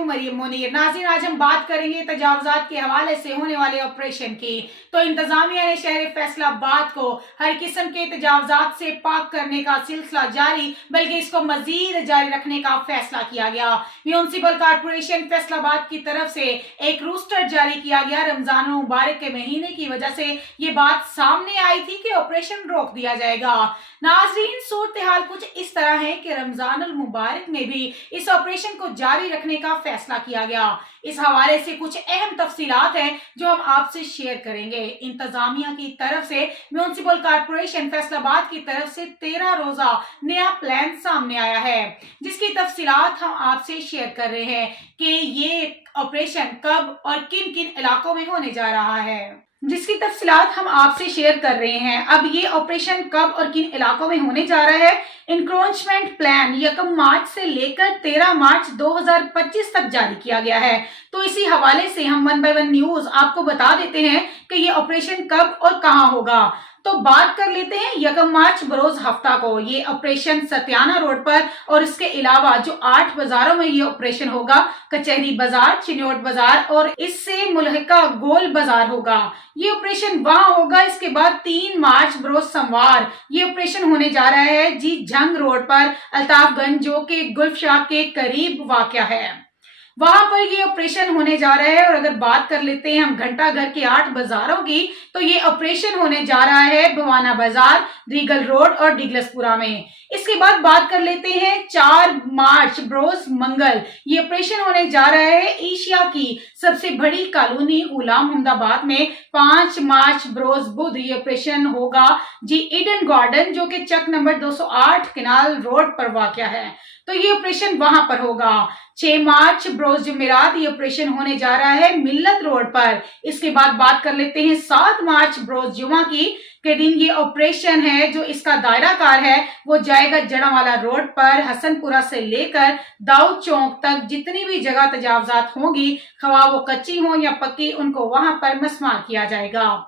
हूँ मरियम मुनीर। नाज़रीन, आज हम बात करेंगे तजावुज़ात के हवाले से होने वाले ऑपरेशन की। तो इंतजामिया ने शहर फैसलाबाद को हर किस्म के तजावुज़ात से पाक करने का सिलसिला जारी, बल्कि इसको मजीद जारी रखने का फैसला किया गया। म्यूनसिपल कॉरपोरेशन फैसलाबाद की तरफ से एक रूस्टर जारी किया गया। रमजान मुबारक के महीने की वजह से ये बात सामने आई थी कि ऑपरेशन रोक दिया जाएगा। नाज़रीन, सूरत हाल कुछ इस तरह है कि रमजान मुबारक में भी इस ऑपरेशन को जारी रखने का फैसला किया गया। इस हवाले से कुछ अहम तफसीलात हैं जो हम आपसे शेयर करेंगे। इंतजामिया की तरफ से म्यूनसिपल कॉरपोरेशन फैसलाबाद की तरफ से 13 रोजा नया प्लान सामने आया है, जिसकी तफसीलात हम आपसे शेयर कर रहे हैं कि ये ऑपरेशन कब और किन किन इलाकों में होने जा रहा है, जिसकी तफसीलात हम आपसे शेयर कर रहे हैं। अब ये ऑपरेशन कब और किन इलाकों में होने जा रहा है। इंक्रोचमेंट प्लान 1 मार्च से लेकर 13 मार्च 2025 तक जारी किया गया है। तो इसी हवाले से हम 1 बाय 1 न्यूज आपको बता देते हैं कि ये ऑपरेशन कब और कहां होगा। तो बात कर लेते हैं 1 मार्च बरोज हफ्ता को ये ऑपरेशन सत्याना रोड पर और इसके अलावा जो 8 बाजारों में ये ऑपरेशन होगा, कचहरी बाजार, चिन्योट बाजार और इससे मुल्हिका गोल बाजार होगा, ये ऑपरेशन वहां होगा। इसके बाद 3 मार्च बरोज सोमवार ये ऑपरेशन होने जा रहा है जी जंग रोड पर अल्ताफगंज, जो कि गुलशाह के करीब वाक़या है, वहां पर ये ऑपरेशन होने जा रहा है। और अगर बात कर लेते हैं हम घंटा घर के 8 बाजारों की, तो ये ऑपरेशन होने जा रहा है भवाना बाजार, रीगल रोड और डिगलसपुरा में। इसके बाद बात कर लेते हैं 4 मार्च बरोज मंगल ये ऑपरेशन होने जा रहा है एशिया की सबसे बड़ी कॉलोनी गुलाम अहमदाबाद में। 5 मार्च बरोज बुध ये ऑपरेशन होगा जी ईडन गार्डन, जो कि चक नंबर 208 केनाल रोड पर वाक़या है, तो ये ऑपरेशन वहां पर होगा। 6 मार्च बरोज जुमेरात ये ऑपरेशन होने जा रहा है मिल्लत रोड पर। इसके बाद बात कर लेते हैं 7 मार्च बरोज जुमा की के दिन ये ऑपरेशन है, जो इसका दायरा कार है वो जाएगा जड़ावाला रोड पर हसनपुरा से लेकर दाऊद चौक तक। जितनी भी जगह तजावुज़ात होंगी, खवा वो कच्ची हो या पक्की, उनको वहां पर मस्मार किया जाएगा।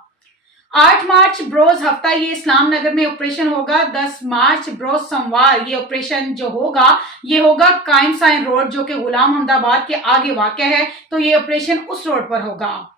8 मार्च बरोज हफ्ता ये इस्लाम नगर में ऑपरेशन होगा। 10 मार्च बरोज सोमवार ये ऑपरेशन जो होगा ये होगा कायम साइन रोड, जो कि गुलाम अहमदाबाद के आगे वाक़या है, तो ये ऑपरेशन उस रोड पर होगा।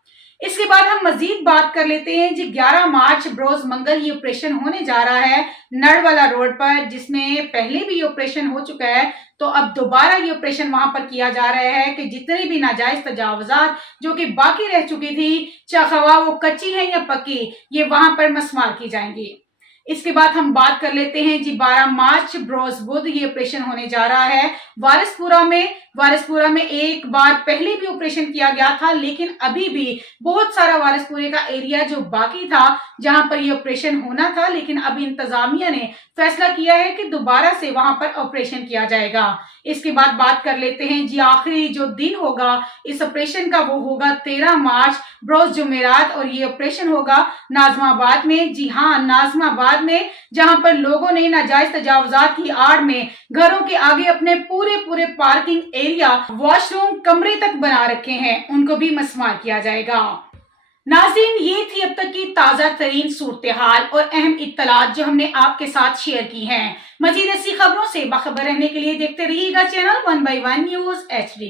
इसके बाद हम मजीद बात कर लेते हैं जी 11 मार्च बरोज मंगल ये ऑपरेशन होने जा रहा है नड़वाला रोड पर, जिसमें पहले भी ये ऑपरेशन हो चुका है, तो अब दोबारा ये ऑपरेशन वहां पर किया जा रहा है कि जितने भी नाजायज तजावुज़ात जो कि बाकी रह चुकी थी, चाहे वो कच्ची है या पक्की, ये वहां पर मस्मार की जाएंगी। इसके बाद हम बात कर लेते हैं जी 12 मार्च बरोज बुध ये ऑपरेशन होने जा रहा है वारिसपुरा में। वारिसपुरा में एक बार पहले भी ऑपरेशन किया गया था, लेकिन अभी भी बहुत सारा वारिसपुरे का एरिया जो बाकी था जहां पर ये ऑपरेशन होना था, लेकिन अभी इंतजामिया ने फैसला किया है कि दोबारा से वहां पर ऑपरेशन किया जाएगा। इसके बाद बात कर लेते हैं जी आखिरी जो दिन होगा इस ऑपरेशन का, वो होगा 13 मार्च बरोज जुमेरात और ये ऑपरेशन होगा नाजमाबाद में। जी हाँ, नाजमाबाद में, जहां पर लोगों ने नाजायज तजावुज़ात की आड़ में घरों के आगे अपने पूरे पार्किंग एरिया, वॉशरूम, कमरे तक बना रखे हैं, उनको भी मस्मार किया जाएगा। नाज़रीन, ये थी अब तक की ताज़ा तरीन सूरत हाल और अहम इत्तलात जो हमने आपके साथ शेयर की हैं। मज़ीद ऐसी खबरों से बाखबर रहने के लिए देखते रहिएगा चैनल 1 बाय 1 न्यूज़ HD।